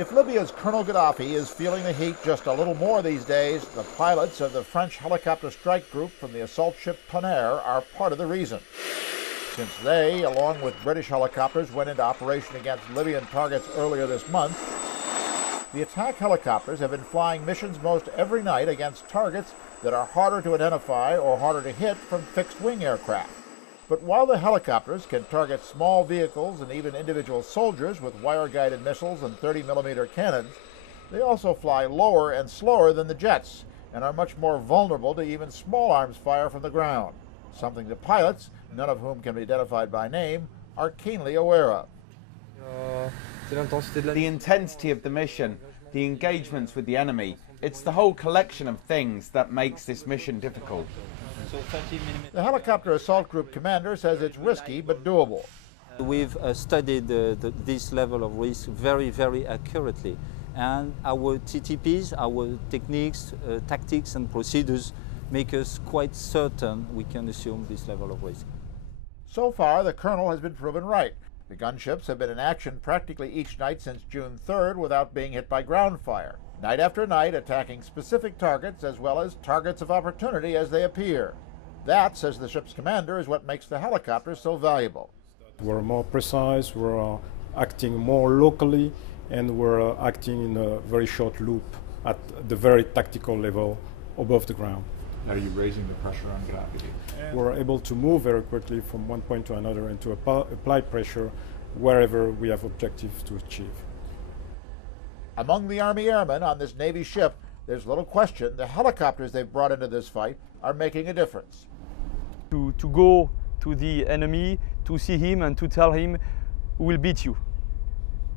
If Libya's Colonel Gadhafi is feeling the heat just a little more these days, the pilots of the French helicopter strike group from the assault ship Tonnerre are part of the reason. Since they, along with British helicopters, went into operation against Libyan targets earlier this month, the attack helicopters have been flying missions most every night against targets that are harder to identify or harder to hit from fixed-wing aircraft. But while the helicopters can target small vehicles and even individual soldiers with wire-guided missiles and 30mm cannons, they also fly lower and slower than the jets and are much more vulnerable to even small arms fire from the ground, something the pilots, none of whom can be identified by name, are keenly aware of. The intensity of the mission, the engagements with the enemy, it's the whole collection of things that makes this mission difficult. The helicopter assault group commander says it's risky but doable. We've studied this level of risk very, very accurately. And our TTPs, our techniques, tactics and procedures make us quite certain we can assume this level of risk. So far, the colonel has been proven right. The gunships have been in action practically each night since June 3rd without being hit by ground fire, night after night attacking specific targets as well as targets of opportunity as they appear. That, says the ship's commander, is what makes the helicopters so valuable. We're more precise, we're acting more locally, and we're acting in a very short loop at the very tactical level above the ground. Are you raising the pressure on Gadhafi? We're able to move very quickly from one point to another and to apply pressure wherever we have objectives to achieve. Among the Army airmen on this Navy ship, there's little question the helicopters they've brought into this fight are making a difference. To go to the enemy, to see him and to tell him, we will beat you.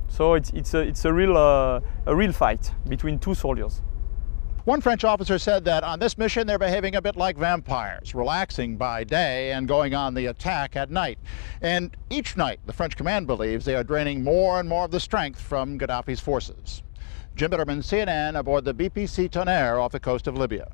So it's a real fight between two soldiers. One French officer said that on this mission they're behaving a bit like vampires, relaxing by day and going on the attack at night. And each night, the French command believes they are draining more and more of the strength from Gadhafi's forces. Jim Bitterman, CNN, aboard the BPC Tonnerre off the coast of Libya.